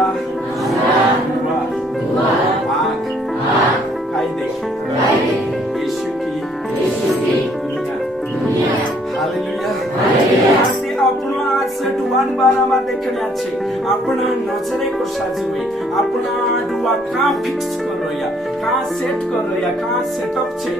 हमारा दुआ आँख खाई देखे यीशु की दुनिया। हालेलुया। आपण आज डुवान बारामा देखने छे अपना नजरे को साजुए अपना डुआ का फिक्स करो या का सेट करो या का सेटअप छे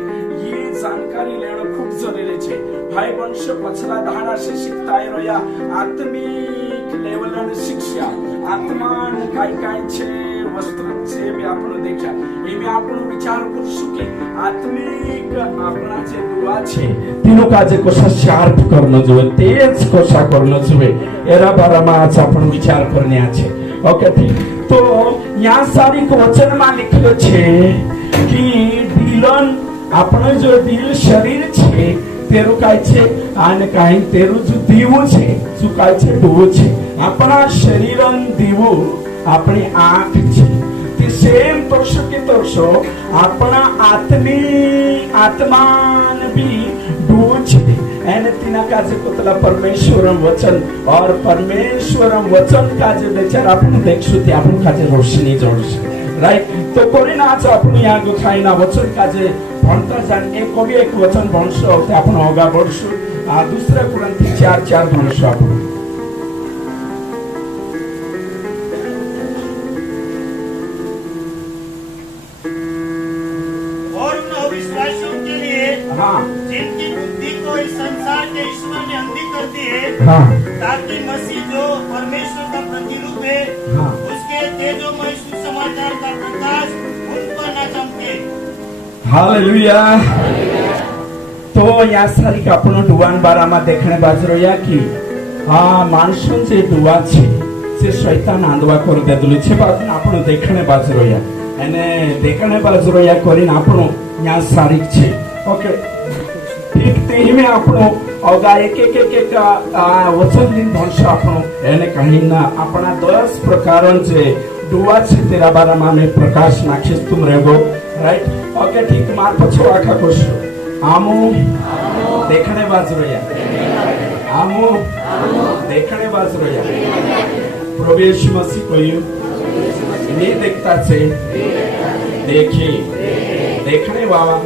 ये जानकारी लेना खूब जरूरी छे। भाई वंश पछला धारा से शिकता रह्या आत्मिक लेवल शिक्षा आत्मान काय काय छे वस्तु छे बे आपण देख्या एमे आपण विचार करसु के आत्मिक आपणा जे दुआ छे तीनो काजे कोसा शार्प करनो जोए तेज कोसा करनो जोए एरा बारामा आज आपण विचार करने छे। ओके ठीक तो यहाँ सारी को वचन में लिखलो छे कि दिलन आपण जो दिल शरीर छे तेरू काय छे आने काय तेरू जो दीवो छे जो काय छे डुवो छे आपणा शरीरन दीवो अपनी आंख छे ते सेम तोषो के तोषो अपना आत्मान भी डुवो छे एने तीना काजे कोतला परमेश्वरम वचन और परमेश्वरम वचन काजे बेचार आपण देखसु ते आपण काजे रोशनी जोडसे राइट तो कोणी ना आज आपण या गो खाइना वचन काजे भणता जान एक कोबी एक वचन भणसो ते आपण होगा बडसु आ दुसरा कुरांती 4:4 भणसो आपण जिनकी बुद्धि को इस संसार के ईश्वर ने अंधी कर दी है ताकि मसीह जो परमेश्वर का प्रतिरूप है उसके तेजोमय सुसमाचार का प्रकाश उन पर न चमके। हालेलुया। तो या सारी का आपण डुवान बारामा देखणे बाजरो या की मानसून जे डुवा छे से शैतान आंदवा कर देदलु छे बात आपण देखणे बाजरो या एने देखणे बाजरो या करिन आपण या सारी छे। ओके ठीक ते में आपण अगा एक वचन दिन भणसो आपण एने कहीं ना अपना 10 प्रकारन जे डुआ छे तेरा बारामा में प्रकाश नाखिस तुम रेगो राइट। ओके ठीक मार पछो आखा कोशो आमो देखणे बाजरोया आमो देखणे बाजरोया प्रवेश मसीह कोयो नहीं देखता छे देखी देखने वाला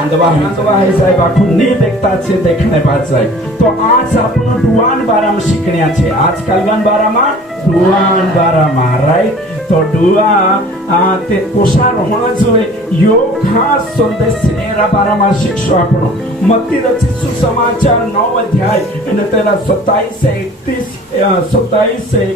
अंधवा है साहेब आखो नहीं देखता छे देखने बात जाए। तो आज आपण डुआन बारामा शिकण्या छे आज कालवान बारामा डुआन बारामा राइट। तो डुआ ते कोशा रहणो जोए यो खास संदेश एरा बारामा शिक्षो आपण मत्ती रचित सुसमाचार 9 अध्याय અને તેના 27 से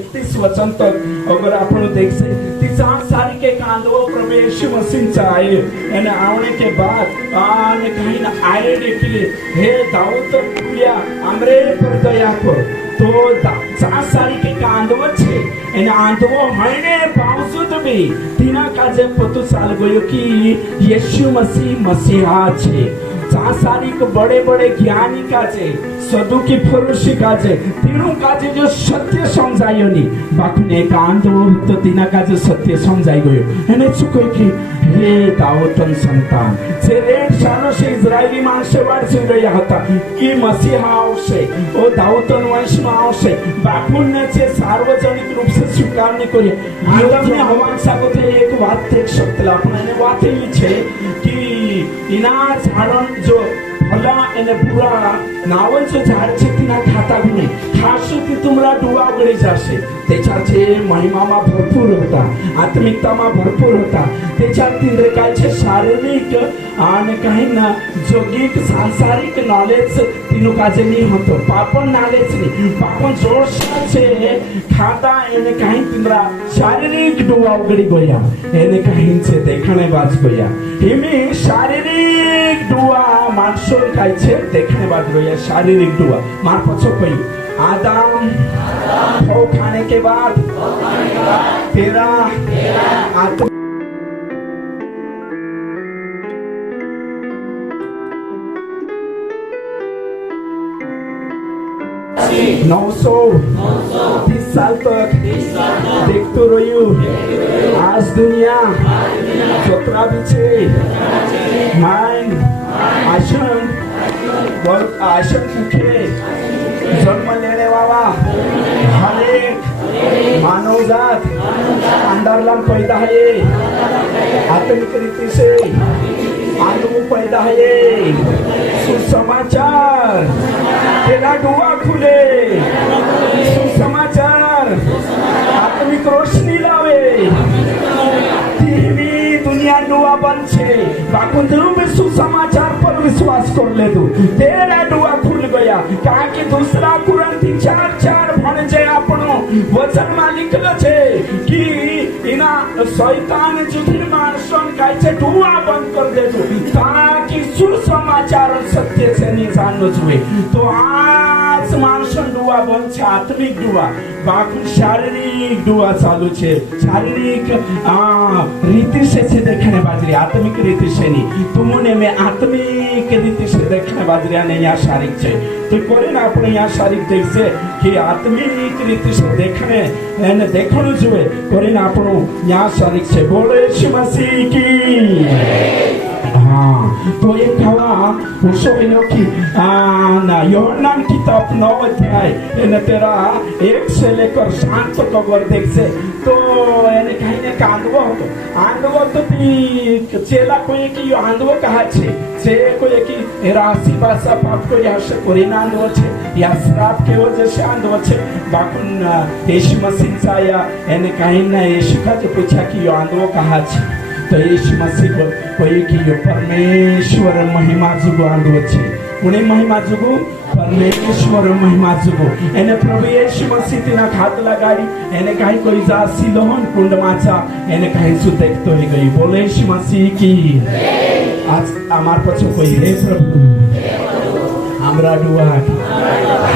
31 वचन तक अगर आपण देखसे तीसरा सारी के कांदो प्रवेश मसीह चाहे एने आने के बाद आने कहीं ना आए देखिए हे दाऊद तुया हमरे पर दया कर तो चा सारी के कांदो छे एने आंदो हणे बावजूद भी तीना काजे पतो चाल गयो कि यीशु मसीहा छे चा सारी के बड़े बड़े ज्ञानी काजे सदुकी फरुशी काजे तीनों काजे जो सत्य समझायो नी बाकुने कांदो तो तीना काजे सत्य समझाई गयो एने चुको कि हे दाऊदन संतान जे रेड सानो से इजरायली माणसे वाडसी રહ્યા હતા कि मसीहा आवશે ओ दाऊदन वंश में आवશે बाकुने जे सार्वजनिक रूप से स्वीकार नहीं करे आदमने हवा सागोते एक बात देख सकतला आपने बात एवी छे कि इना झाड़न जो भला एने बुरा नावल जो झाड छे तिना खाता गुणे खासो ती तुमरा डुआ उगडी जाशे त्याच्या जे महिमामा भरपूर होता आत्मिकतामा भरपूर होता त्याच्या तिंद्रे काय छे शारीरिक आणि काही ना जोगिक सांसारिक नॉलेज तीनो काजे नहीं होतो पापन नॉलेज नहीं पापन जोशा छे खाता एने काही तिंद्रा शारीरिक डुआ उगडी गया एने काही छे देखणे बाज गया एमे शारीरिक डुआ मानसो काय छे देखणे बाज गया शारीरिक डुआ मार पछो कही आदम फल खाने के बाद तेरा आत्मा 930 साल तक देखते रहियो आज दुनिया जतरा भी छे माइन आशन भूखे जन्म लेने वाला हर एक मानवजात अंधारलाम पैदा है आत्मिक रीति से आंधू पैदा है सुसमाचार तेरा डुआ खुले सुसमाचार आत्मिक रोशनी लावे दुनिया डुआ बंद छे बाकुंदरू में सुसमाचार पर विश्वास कर ले तू तेरा डुआ खुल गया कहा कि दूसरा कुरंती 4:4 भणे छे આપણો વચનમાં લખેલો છે કે એના શૈતાન જુઠી માણસોન કહે છે ડુઆ બંધ કરી દેજો તાકી સુસમાચાર સત્ય છે ની જાણવું જોઈએ તો आज માણસોન ડુઆ બંધ છે આત્મિક ડુઆ બાકી શારીરિક ડુઆ ચાલુ છે શારીરિક रीति से देखने बाजरी आत्मिक रीति से नहीं तुमने में आत्मिक रीति से देखने बाजरी ने यहाँ शारीरिक છે તો કોઈને આપણે यहाँ શારીરિક દેખશે કે આત્મિક રીતિ से देखने એને દેખણું જોઈએ કોઈને આપણું यहाँ શારીરિક છે બોલે ઈસુ મસીહ की हाँ तो ये कहा उसो कि यूहन्ना किताब 9 अध्याय એને तेरा 1 से लेकर 7 तक अगर देखसे तो એને કહીને કાંદવો હતો આંદવો તો ચેલા કોઈ કે આંદવો કહા છે જે કોઈ કે રાશि ભાષા પાપ કોઈ હશે કોરીના આંદવો છે या श्राप के वजह से आंदो છે બાકુન यीशु मसीह आया એને કહીને यीशु का जो पूछा कि यो आंदो कहा છે तो यीशु मसीह को कोई कि यो परमेश्वर महिमा जुगो आंदो છે उन्हें महिमा जुगो परमेश्वर महिमा जुगो એને प्रभु यीशु मसीह तेना हाथ लगाड़ी એને कहीं कोई जा सिलोन कुंड माचा એને कहीं सु देखतो ही गई बोले यीशु मसीह की आज हमार पछो कोई हे प्रभु हमरा डुआ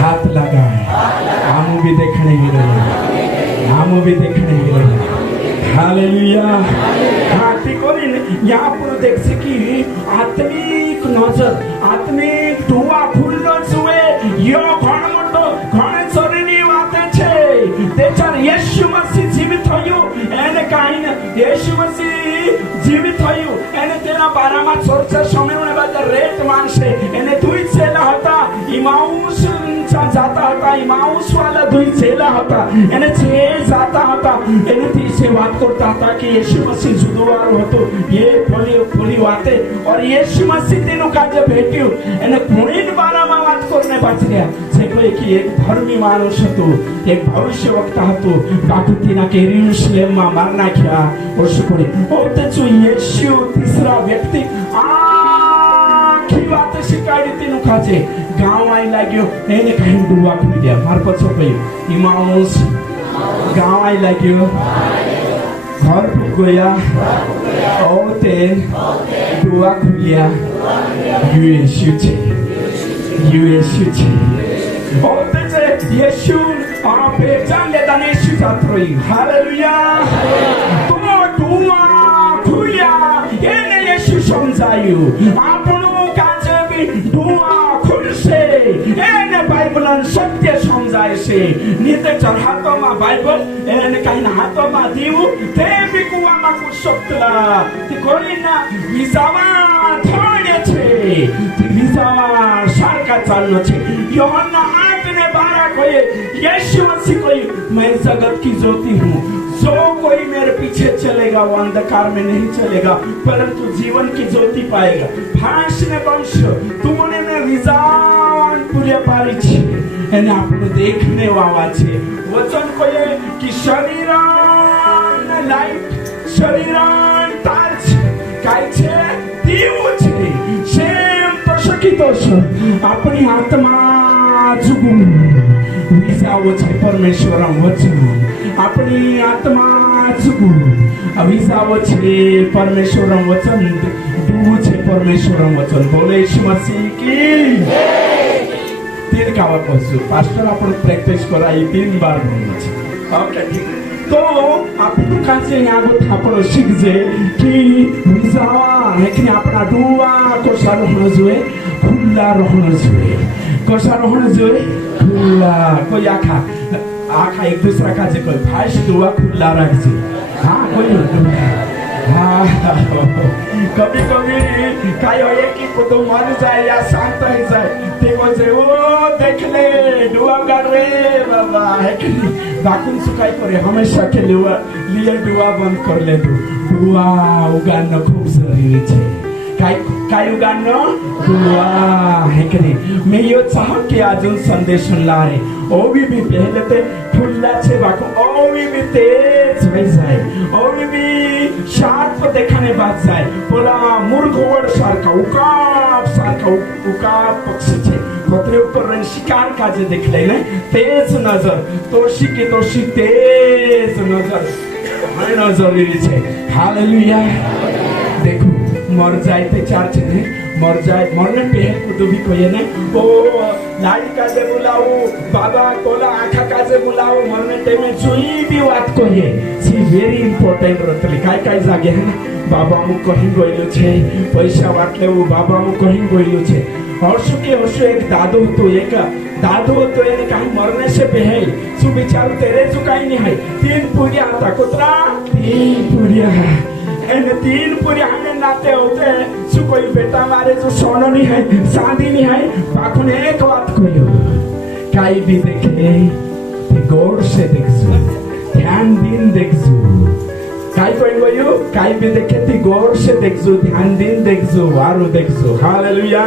हाथ लगाए हम भी देखने ही रहे हम भी देखने ही रहे हालेलुया हाथी कोरी यहाँ पर देख सकी आत्मिक नजर आत्मिक डुआ खुल्लो छुए यो घण मोटो घण चोरीनी वाते छे तेचार यीशु मसीह जीवित थयो એને કાઈને यीशु मसीह जीवित થયું એને તેના બારામાં ચર્ચા સમયને બાદ રેત માનશે એને दुई चेला હતા इमाउस जाता હતા इमाउस वाला दुई चेला હતા એને જે જાતા હતા એની से बात करता था कि यीशु मसीह जुदवारो હતો ये पूरी वाते और यीशु मसीह तेनु काजे भेट्યું એને કોઈન બારામાં વાત કરને પાછળ્યા જે કોઈ કે એક ધર્મી માણસ હતો એક ભવિષ્યવક્તા હતો બાકુતીના કે યરુશલેમમાં માર નાખ્યા ઓસકોડી ઓતે જો यीशु तीसरा व्यक्ति आखी बात शिकायती तेनु खाजे गांव आई लाग्यो એને કઈ ડુઆ કરી દે માર પછો કઈ ઇમાઉસ गांव आई लाग्यो घर गया औते डुआ खुलिया यीशु छे औते छे यीशु पहचान लेता ने यीशु जात्रोई हालेलुया तुम डुआ खुलिया એને यीशु समझायो આપણું કાજે બી ડુआ खुलसे એને બાઇબલન સત્ય સમજાય છે નીતે ચઢાતોમાં બાઇબલ એને કહીને હાથોમાં દીવું તે બી કુવામાં કુશોકલા તે કોરીના વિઝાવા થોડે છે તે વિઝાવા સારકા ચાલનો છે યોહન્ના 8 ને 12 કોઈએ यीशु मसीह कोई मैं जगत की ज्योति हूँ जो कोई मेरे पीछे चलेगा वो अंधकार में नहीं चलेगा परंतु जीवन की ज्योति पाएगा भाष ने वंश तुमने ने विजान पूरे पारी छे એને આપણે देखने वाला छे वचन कोई कि शरीरान लाइट शरीरान टाच काय छे દીવો છે સેમ તો શકીતો છે આપણી આત્મા જુગુમ વિસાવો છે પરમેશ્વરનું વચન આપણી આત્મા જુગુમ વિસાવો છે પરમેશ્વરનું વચન ડૂબું છે પરમેશ્વરનું વચન બોલે ઈસુ મસીહ की तीन कावा पशु पास्टर आपण प्रैक्टिस कराई 3 बार बोलनो छे ओके ठीक तो आपण काचे यागो थापड़ो शिखजे कि विसावा लेकिन आपना डुआ कोसा रहनो जोए खुला रहनो जोए कोसा रहनो जोए खुला कोई आखा एक दूसरा काजे कोई फाइस डुआ खुला रखजे हां कोई हाँ कभी कभी काय होय की तो मर जाए या शांत हो जाए ते बोलते ओ देख ले दुआ कर रे बाबा है कि बाकुन सुखाई करे हमेशा के लिए दुआ बंद कर ले तू दुआ उगान खूब जरूरी है काय उगान दुआ है कि मैं यो चाह के अजून संदेश लारे ओवी भी पहले ते फुल्ला छे बाकू ओवी भी तेज हो जाए ओवी भी शार्प देखाने बात जाए बोला मुर्गोड सारखा उकाप पक्षी छे कोतरे ऊपर शिकार काजे देखले ने तेज नजर तोशी की तोशी तेज नजर है जरूरी छे हालेलुया देखो मर जाए ते चार छे मर जाए मरने पहल को तो भी कोई ने ओ लाड़ी काजे बुलाओ बाबा कोला आँखा काजे बुलाओ मरने ते में जुई भी बात कोई सी वेरी इंपोर्टेंट रतली काय जागे है ना बाबा मु कहीं गइलो छे पैसा वाटले वो बाबा मु कहीं गइलो छे हर्षु एक दादू तो એને કાઈ મરને से पहल सु विचार तेरे चुकाई नहीं है 3 पूरिया था कुतरा 3 पूरिया एने 3 पूरिया हमें नाते होते सु कोई बेटा मारे जो सोनो नहीं है शादी नहीं है पाखुन एक बात कोयो काई भी देखे ते गौर से देखजो ध्यान दिन देखजो काय कोई गयो काय भी देखे ते गौर से देखजो ध्यान दिन देखजो वारू देखजो हालेलुया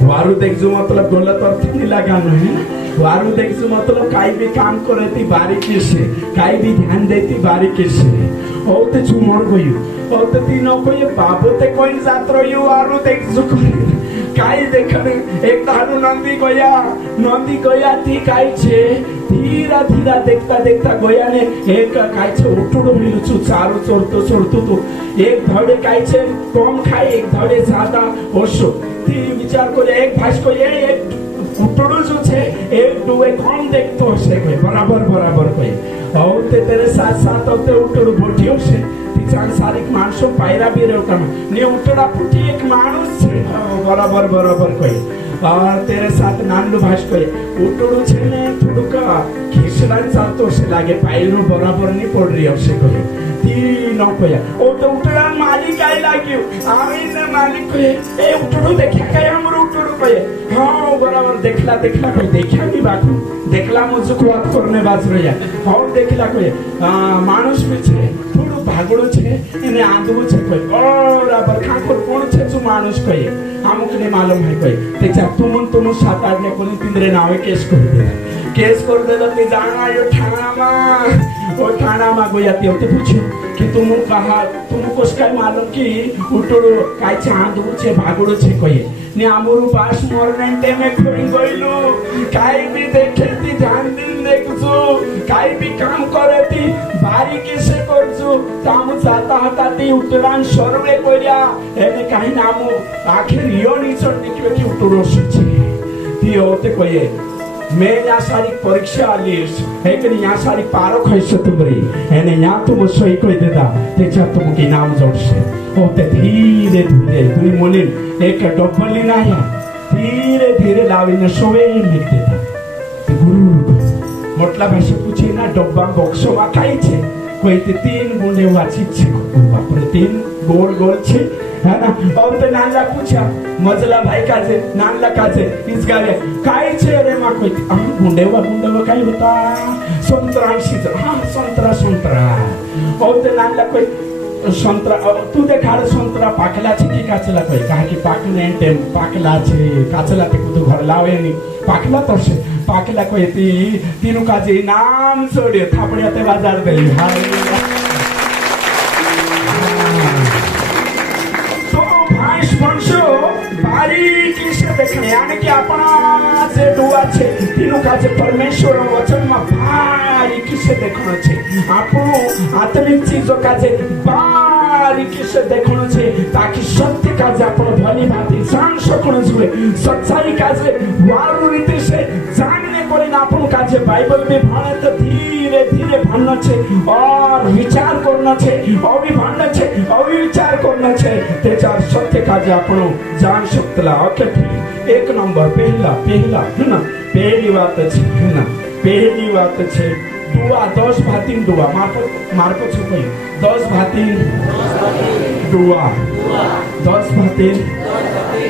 वारू देखजो मतलब गलत अर्थ नहीं लगाना है वारू देखजो मतलब काई भी काम करे ती बारीकी से काई भी ध्यान देती बारीकी से ओते चुमर गयो ओते तीनों को ये बाबू ते कोई जात्रो यो वारू देखजो करे काई देखने एक तारू नंदी गया ती काई छे धीरा देखता गया ने एक काई छे उठुडो मिलु छु चारो चोरतो तो एक धड़े काई छे कम खाए एक धड़े ज्यादा होशो ती विचार को एक भाष को ये एक उठुडो जो छे एक दुए कम देखतो हसे कोई बराबर कोई और ते तेरे साथ होते उठुडो बोटियो छे सांसारिक माणसो पायरा भी रहता ने उठड़ा फुटी एक मानुस छे बराबर कोई और तेरे साथ नानलू भाष कोई उठड़ू छे ने थोड़का खिसड़ान चालतो से लागे पायरो बराबर नहीं पड़ रही हसे कोई तीनो कोया ओ तो उठड़ा मालिक आई लाग्यो आमी ने मालिक कोई ए उठड़ू देखा काय हमरो उठड़ू कोई हां बराबर देखला कोई देखा नहीं बाकू देखला मुझे को बात करने बाज रया और देखला कोई मानुस में छे भागड़ो छे इने आंधळो छे कोई बराबर खाकर कोण छे जो माणूस कोई अमुक ने मालूम है कोई त्याच्या तुम सात आठ ने कोणी तिंद्रे नावे केस कर दे ते जाना यो ठाणा मा गोया ते होते पूछो कि तुमको काय मालूम कि उठड़ो काय छे आंधळो छे भागड़ो छे कोई ने आमरू पास मरने ते में खोई गइलो काय भी देखे ती ध्यान दिन देखजो काय भी काम करे ती बारीकी से करजो तामु जाता हता ती उतरान सर्वे कोरिया एने काही नामो आखिर यो निचर निकले की उतरो छे ती होते कोई मैं यहाँ सारी परीक्षा आलीस है कि यहाँ सारी पारो खाइस तुमरी एने यहाँ तुम सही कोई देता तेजा तुम की नाम जोड़ से होते धीरे दुई मुनिन एक डब्बली ना या धीरे लावीने सोवे मिल देता गुरु मोटला भाषा पूछे ना डब्बा बॉक्सो मा काई छे कोई ते 3 गुंडे वाचित छे बाप रे 3 गोल छे है ना और ते नानला पूछा मजला भाई काजे नानला काजे इस गावे काय छे रे मा कोई गुंडेवा काय होता संतराशी हां संतरा और ते नानला कोई संतरा तू देखाड़ संतरा पाकला छे की काचला कोई कहा कि पाकने टेम पाकला छे काचला ते तो घर लावे नी पाकला तो छे पाकला कोई तीनों काजे नाम छोड़े थापड़िया ते बाजार दे हालेलुया बारीकी से देखने यानी कि अपना से दुआ छे तीनों का जे परमेश्वर वचन में बारीकी से देखनो छे आपनो आत्मिक चीजों का जे बारीकी से देखनो छे ताकि सत्य का जे अपनो भली भांति जान सकनो छे सच्चाई का जे वारू रीति से जानने को ना अपन का जे बाइबल में भाणे तो धीरे भानना छे और विचार करना छे और भी भानना छे और भी विचार करना छे ते चार सत्य का जे अपनो जान सकतला ओके एक नंबर पहला है ना पहली बात छे है ना पहली बात छे दुआ 10 भातिन दुआ मार्को छुपई 10 भातिन दुआ 10 भातिन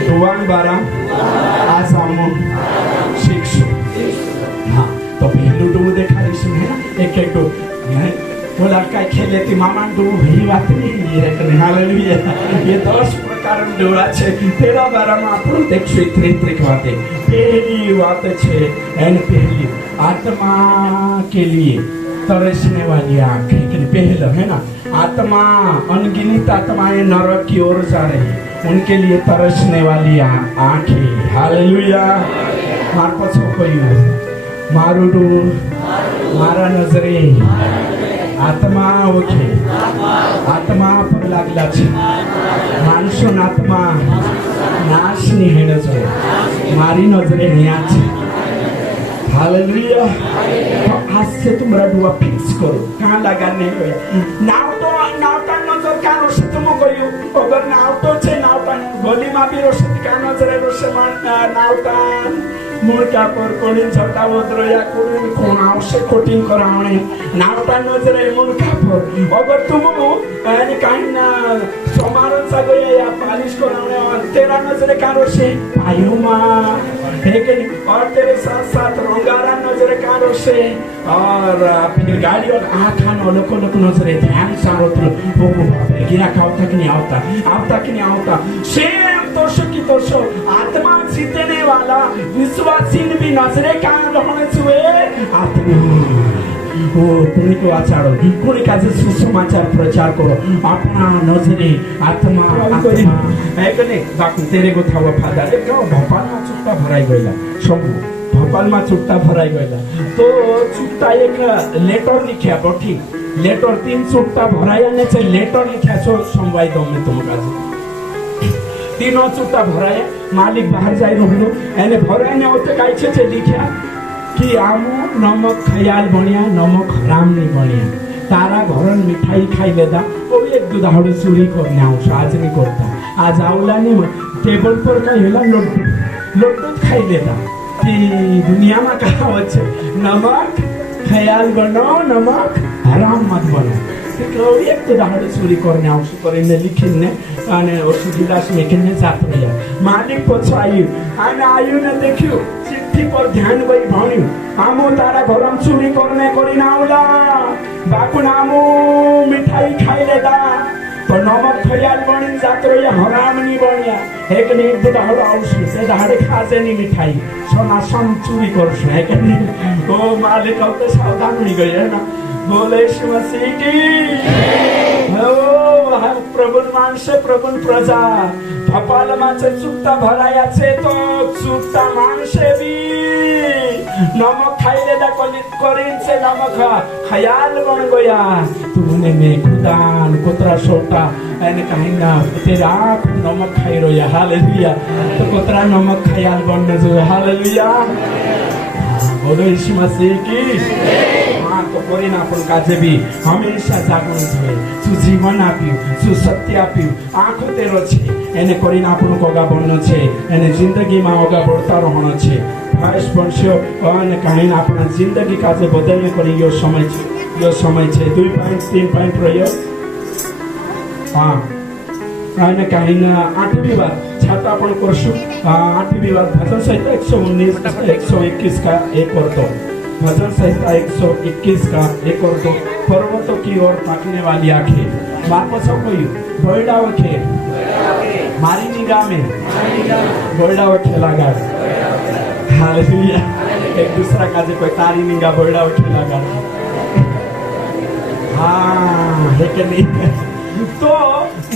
दुआन बारा आसामो शिक्षु। हाँ तो पहलू डू देखा इसी है ना एक एक डू वो लड़का खेले थी मामा डू वही बात नहीं है हालेलुया। ये 10 प्रकार डोळा छे तेरा बारामा आपण देखशो इतने बातें। पहली बात छे एन पहली आत्मा के लिए तरसने वाली आंखें। पहला है ना आत्मा अनगिनत आत्माएं नरक की ओर जा रही उनके लिए तरसने वाली आंखें। हालेलुया। मार पछो कोई मारुडू मारा नजरे आत्मा ओके आत्मा पर लागला छे मानसोन आत्मा नाश ની હેડે છે મારી નજરે ન્યા છે। हालेलुया। तो आज से तुम रडुआ फिक्स करो कहाँ लगाने हो नावटा नजर का रोसे तुम कहियो अगर नावटो छे नावटा गली मा भी रोसे का नजर रोसे नावटा मुर्का पर कोणी छटा वद्रया कोणी कोणाव से कोटिंग करावणे नावटा नजर मुर्का पर अगर तुम यानी काई ना समारोह सा गया या पालिश करावणे तेरा नजर का रोसे पायुमा लेकिन और तेरे साथ साथ रंगारा नजर का रोसे और फिर गाड़ी और आँखा लोको नजरे ध्यान सारो तो गिरा खाओ तक नहीं आता सेम दोषो की दोषो आत्मा जीतने वाला विश्वासी भी नजरे का रहने छुए आत्मा ओ कोणी को आचारो कोणी काजे सुसमाचार प्रचार करो अपना नजरे आत्मा है कने बाकू तेरे को थावा फादर एक भोपाल में चुट्टा भराई गइला सब भोपाल में चुट्टा भराई गइला तो चुट्टा एक लेटर लिखिया बठी लेटर 3 चुट्टा भराया ने से लेटर लिखिया छो संवाई दो में तुम काजे 3 चुट्टा भराया मालिक बाहर जाई रहलो एने भराय ने ओते काई छे लिखिया कि आमो नमक खयाल बनिया नमक हराम नहीं बनिया तारा घरन मिठाई खाई लेदा वो भी एक दुधाड़ू चूरी करने आऊँ आज नहीं करता आज आउला नहीं टेबल पर नहीं होला लड्डू खाई लेदा कि दुनिया में कहा वच्चे नमक खयाल बनो नमक हराम मत बनो एक दुधाड़ू चूरी करने आऊँ सुपरिने लिखिने आने और गिलास में किन्ने जात रहा मालिक पछो आयु ने देखियो चिट्ठी पर ध्यान वही भन्यो आमो तारा घरम चोरी करने करी आउला बाकु नामो मिठाई खाई लेदा तो नमक खयाल बनी जात्रो या हराम नहीं बनिया एक ने एक दुधाड़ो आउसु ते दाड़े खाजे नहीं मिठाई सोना सम चोरी करसु है के नहीं ओ मालिक अब तो सावधान नहीं गए है ना बोले यीशु मसीह की ओ प्रभु माणसे प्रभु प्रजा भोपाल माचे चुट्टा भराया छे तो चुट्टा माणसे भी नमक खाई लेदा करीन से नमक खयाल बन गया तूने में खुदान कुतरा सोटा एने कहीं ना तेरा आँख नमक खाई रोया हालेलुया तो कुतरा नमक खयाल बनने जो हालेलुया बोलो यीशु मसीह की तो कोई ना अपन काजे भी हमेशा जागरण छे सु जीवन आप्यु सु सत्य आप्यु आँखो तेरो छे एने कोई ना अपन कोगा बननो छे एने जिंदगी में ओगा बढ़ता रहनो छे भाइस बंशो अने कहीं ना अपन जिंदगी काजे बदलने करी यो समय छे 2 पॉइंट 3 पॉइंट प्रयोग हां अने कहीं ना 8वीं बात छाता अपन करशु 8वीं बात भजन संहिता 119 121 का एक और तो भजन संहिता 121 का एक और दो पर्वतों की ओर ताकने वाली आंखें वापस कोई गोइडा वखे मारी निगाह में गोइडा वखे लगा हालेलुया एक दूसरा का जो कोई तारी निगाह गोइडा वखे लगा हाँ है कि नहीं तो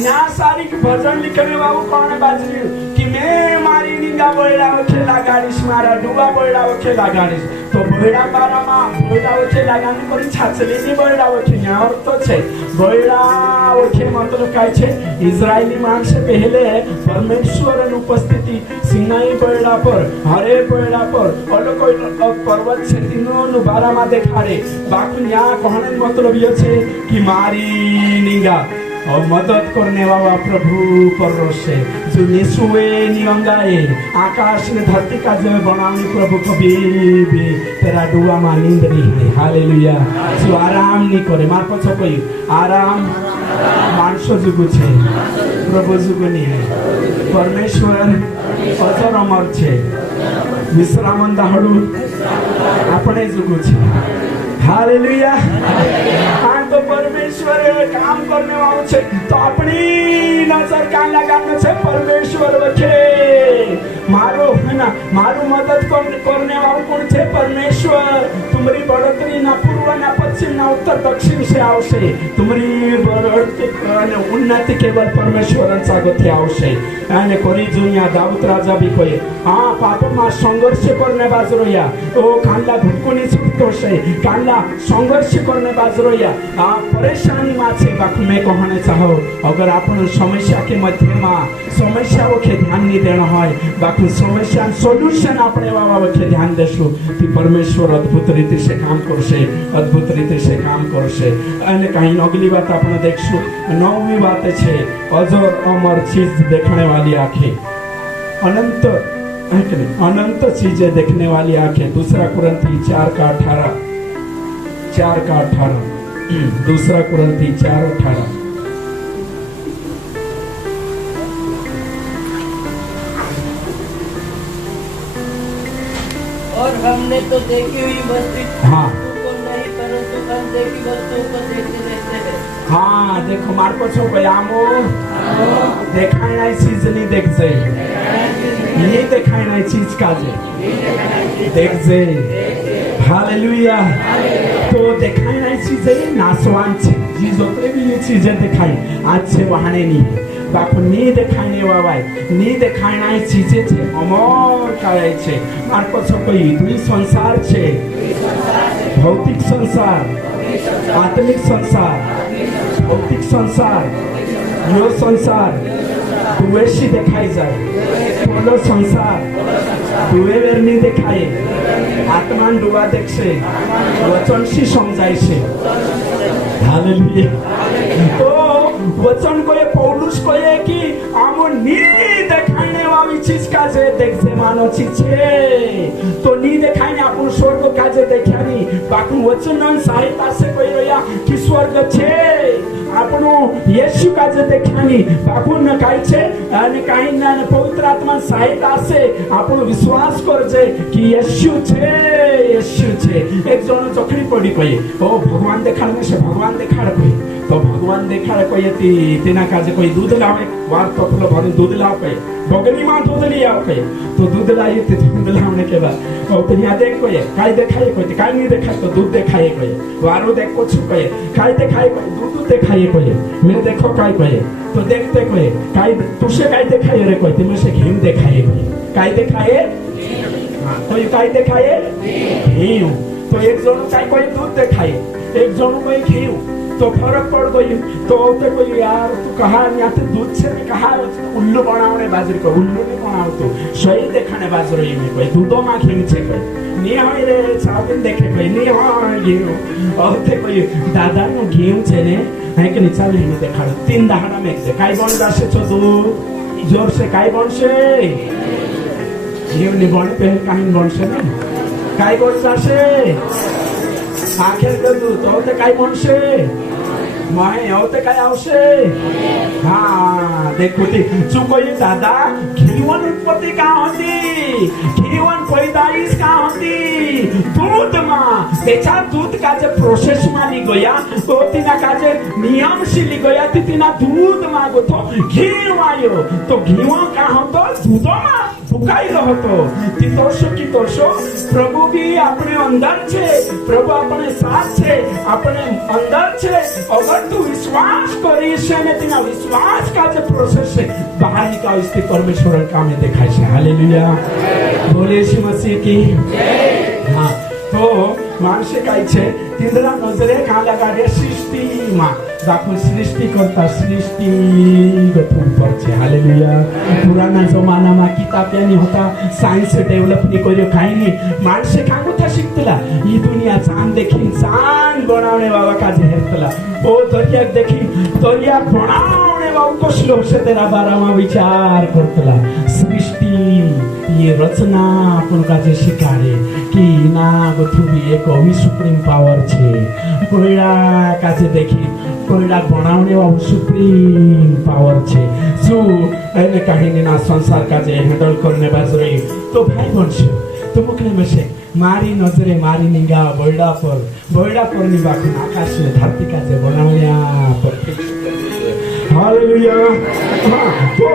यहाँ सारी भजन लिखने वालों कौन है बाजरी कि मैं मारी निगाह गोइडा वखे लगाड़ीश मारा डुबा गोइडा वखे लगाड़ीश तो गोइडा बारामा गोइडा वखे लगाने पर छाछली नहीं गोइडा वखे यहाँ और तो छे गोइडा वखे मतलब काय छे इजरायली माणसे पहले परमेश्वर उपस्थिति सिनाई गोइडा पर हरे गोइडा पर और कोई पर्वत छे तीनों बारामा देखाड़े बाकी यहाँ कहने मतलब ये छे कि मारी निगाह और मदद करने वाला प्रभु पररोसे जो निसुए नियंगाए आकाश ने धरती का जो बनाने प्रभु कभी भी तेरा डुआ मा नींद नहीं है हालेलुया जो आराम नहीं करे मार पछो कोई आराम मानसो जुगु छे प्रभु जुगु नहीं है परमेश्वर अजर अमर छे विश्राम दाहडू अपने जुगु छे हालेलुया हाँ तो परमेश्वर काम करने वालों छे तो अपनी नजर का लगाना छे परमेश्वर वखे मारो है ना मारो मदद करने वालों कौन छे परमेश्वर तुम्हारी बढ़ोतरी ना पूर्व ना पश्चिम ना उत्तर दक्षिण से आवशे तुम्हारी बढ़ोतरी અને ઉન્નતિ કેવલ પરમેશ્વર સાગોથી આવશે અને કોરી જોયા દાઉદ રાજા બી કોઈ હા પાપમાં સંઘર્ષ કરને બાજરોયા ઓ કાંડા ભૂકોની છૂટતો છે કાંડા संघर्ष करने बाजरोया परेशानी में छे बाकी मैं कहना चाहो अगर आपण समस्या के मध्य में समस्याओं के ध्यान नहीं देना है बाकी समस्या सॉल्यूशन अपने बाबा के ध्यान देशु कि परमेश्वर अद्भुत रीति से काम करशे अद्भुत रीति से काम करशे અને कहीं अगली बात आपण देखशु 9वीं बात छे अजर अमर चीज देखने वाली आंखें अनंत अनंत चीजें देखने वाली आंखें दूसरा कुरिन्थी 4:18 दूसरा कुरिन्थी 4:18 और हमने तो देखी हुई वस्तु हाँ को नहीं परंतु अनदेखी वस्तुओं को देखते रहते हैं हाँ देखो मार को छो आमो देखाई नहीं चीज नहीं देख जे ये देखाई नहीं चीज का जे देख जे हालेलुया तो देखाई नहीं चीजें नासवान छे जी जोतरे भी ये चीजें दिखाई आज से वहाने नहीं बापू नहीं देखाने वाला नहीं देखाना चीजें छे अमर काय छे मार पछो कोई दुई संसार छे भौतिक संसार आत्मिक संसार भौतिक संसार यो संसार दुवेशी देखाई जाए पोलो संसार दुवे वेर नहीं देखाए आत्मान डुआ देखशे वचन सी समझाय छे हालेलुया तो वचन को ये पौलुस को ये कि आमो नी देखाने वाली चीज का जे देखते मानो चीज छे तो नी देखाने आपण स्वर्ग का जे देख्यानी बाकी वचन सहायता से कोई रया कि स्वर्ग छे આપણો યેશુ કાજે દેખ્યાની બાપુન કાઈ છે અને કાઈ ના પવિત્ર આત્મા સહાયતા છે આપણો વિશ્વાસ કરજે कि યેશુ છે એક જણો ચોકડી પડી કઈ ઓ ભગવાન દેખાડને છે ભગવાન દેખાડ કઈ તો ભગવાન દેખાડ કઈ તેના કાજે કોઈ दूध લાવે વાર તપલો ભરી दूध લાવ કઈ બગડી માં दूध લઈ આવ કઈ તો दूध લાવી તે दूध લાવને કે બા ઓ તો યા દેખ કઈ કાઈ દેખાય કઈ કાઈ નહીં દેખાય તો दूध દેખાય કઈ વારો દેખો છું કઈ કાઈ દેખાય કઈ दूध देखाए कोई मैं देखो काय कोई तो देखते कोई काय तुझे काय देखाए रे कोई तुझे घेम देखाए कोई काय देखाए हां तो ये काय देखाए घेम तो एक जन काय कोई दूध देखाए एक जन कोई घेम तो फर्क पड़ गई तो होते कोई यार तू कहा यहाँ से दूध से मैं कहा उल्लू बनाने बाजरी को उल्लू नहीं बनाओ तो सही देखाने बाजरी में कोई दूधों में घेम छे कोई नहीं होय रे साबिन देखे कोई नहीं होय घेम होते कोई दादा नो घेम छे ने है कि नहीं चाल नहीं देखाड़ो 3 दाहड़ा में से काय बन जासे छो तू जोर से काय बन से घेम नहीं बन पे काई बन से ना काय बन जासे आखिर तो दूध होते काय बन से मैं होते काय आवशे हाँ देखो ती चुकोई दादा घीवन उत्पत्ति का होती घीवन पैदाइश का होती दूध मां त्याच्या दूध का जे प्रोसेस मानी गया तो तिना का जे नियम शिली गया तिना दूध मागो तो घी आयो तो घीवा का होतो दूध मा फुकाई रहतो ती तोरशो प्रभु भी अपने अंदर छे प्रभु अपने साथ छे अपने अंदर छे अगर तू विश्वास करीश ने तिना विश्वास का जो प्रोसेस है बाहर निकाल इसके परमेश्वर का में दिखाई है हालेलुया बोले यीशु मसीह की हाँ तो माणसे काय छे तिंद्रा नजरे का लगाडे सृष्टि में दाखो सृष्टि करता सृष्टि गठन पर छे हालेलुया। पुराना जमाना में किताब नहीं होता साइंस डेवलप नहीं करियो काई नहीं माणसे कांगो था शिकतला ई दुनिया चांद देखी चांद बनावणे बाबा का हेरतला ओ दरिया देखी दरिया बनावणे बाबा कसलो से तेरा बारा में विचार करतला सृष्टि ये रचना अपन का जे शिकारे कि ना पृथ्वी एक अभी सुप्रीम पावर छे कोयला का जे देखी कोयला बनावणे वाला सुप्रीम पावर छे जो एने कहानी ना संसार का जे हैंडल करने बाजरे तो भाई बनशे तो मुकले में से मारी नजरे मारी निगाह बोयडा पर निबाखन आकाश में धरती का जे बनावण्या पर हालेलुया। हाँ तो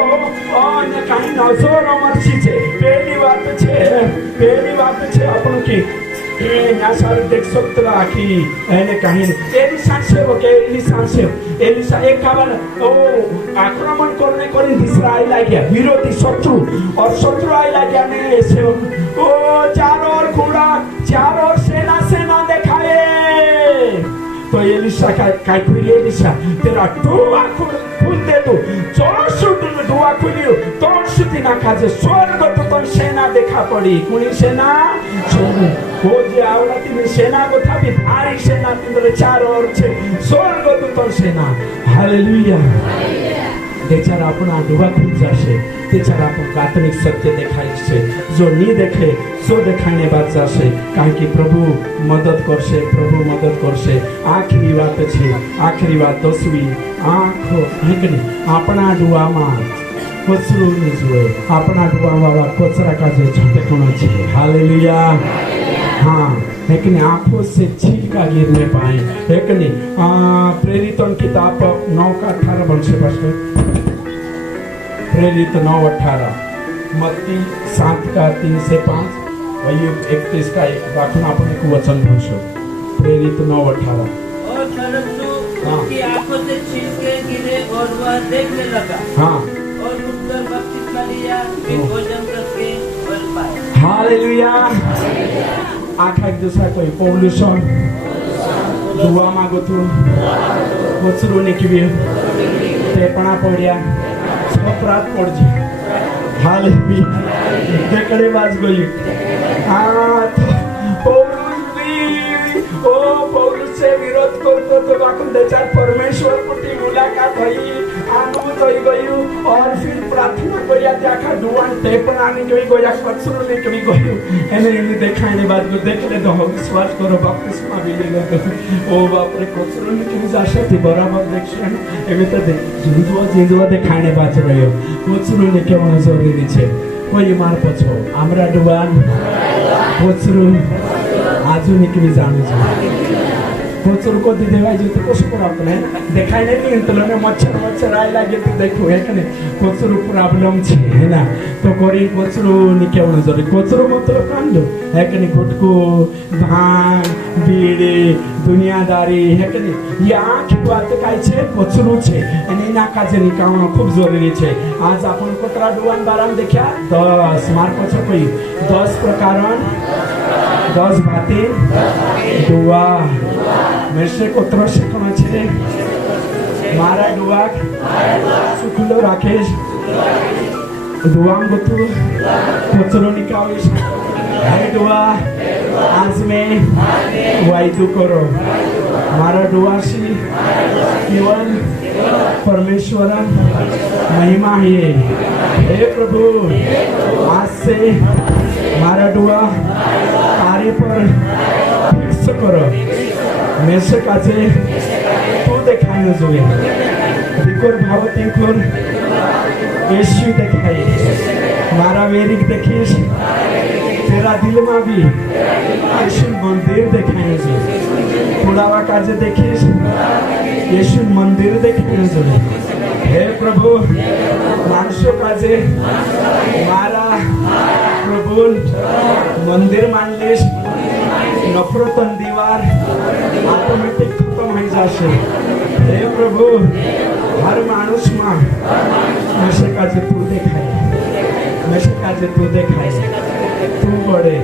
अन्य कहीं नजर मत छीचे पहली बात छे अपन की ना सारे देख सकता कि एने कहीं एलिसा एक काबल ओ आक्रमण करने को इस्राएल आ गया विरोधी शत्रु और शत्रु आ गया ने ऐसे ओ चारों ओर घोड़ा चारों ओर सेना दिखाए तो एलिसा का खुली एलिसा तेरा दुआ खुल दे दो चौसुट दुआ खुलियो तो सुती ना काजे स्वर्ग तो तन सेना देखा पड़ी कुणी सेना वो जे आवला तीन सेना को था भी भारी सेना तीन चारों ओर छे स्वर्ग तो तन सेना हालेलुया। बेचारा अपना डूबा खुल जाशे बेचारा अपन प्राथमिक सत्य देखाई छे जो नी देखे सो देखाने बात जाशे कारण कि प्रभु मदद करशे आखिरी बात छे आखिरी बात 10वी आंखो हेकनी अपना डुआ में कोचरू नहीं जुए अपना डुआ बाबा कोचरा का जे झटकना छे हालेलुया। हाँ लेकिन आंखों से छींका गिरने पाए लेकिन प्रेरितों किताब 9:18 बन से प्रेरित 9:18 मत्ती 7:3 से 5 वही 31 का एक बाखुन अपन को वचन भूषो प्रेरित 9:18 और सरसु उसकी आंखों से छींके गिरे और वह देखने लगा। हाँ और उठकर बपतिस्मा लिया फिर भोजन करके बल पाया। हालेलुया। आखा एक दूसरा कोई पौलुसन दुआ मागो तू कोचरू ने किबी टेपणा पड्या छपरात पडजी हालेलुया देखडे बाज गई आ पौलुस से विरोध करतो तो बाकुन देचार परमेश्वर प्रति मुलाकात हुई आनंद होई गई और फिर प्रार्थना करिया त्याखा दुआन टेपणा ने गई गोया कोचरू ने कभी गई एने देखाने बाद को देखले तो विश्वास करो बपतिस्मा भी ले ओ बाप रे कोचरू ने कभी जाशे थी बराबर देखछन एमे तो जिंदुआ देखाने बात रह्यो कोचरू ने केवल जरूरी छे कोई मार पछो हमरा दुआन कोचरू आधुनिक भी जानु छ कोचरू को देवाई जो तो कसो प्रॉब्लम है देखाई नहीं तो ने मच्छर आइ लागे तो देखो है कने कोचरू प्रॉब्लम छे है ना तो कोरी कोचरू नि केवल जरूरी कोचरू मतलब कांदो है कने गुटको भांग बीड़ी दुनियादारी है कने ये आंख बात काय छे कोचरू छे आणि ना काजे निकावणो खूब जरूरी छे। आज आपण कोतरा दुआन बाराम देखा 10 मार पछो कोई 10 प्रकारन 10 बातें दुआ मेरे को तरह से कौन छे मारा दुआ सुखलो राकेश दुआम गोतु कोचरो निकाविश है दुआ आज में वायदु करो मारा दुआ सी केवल परमेश्वर महिमा है हे प्रभु आज से मारा दुआ कार्य पर फिक्स करो मेसे काचे तू देखाने जोगे दिकोर भावतिकोर यीशु देखाई मारा वेरिक देखिस तेरा दिल में भी यीशु मंदिर देखाने जोगे पुरावा काजे देखिस यीशु मंदिर देखाने जोगे हे प्रभु मानसो काजे मारा प्रभु मंदिर मानलिस नफरतन दीवार ऑटोमेटिक खत्म हो जाशे हे प्रभु हर मानुष में मेसे काजे तू देखाय तू बड़े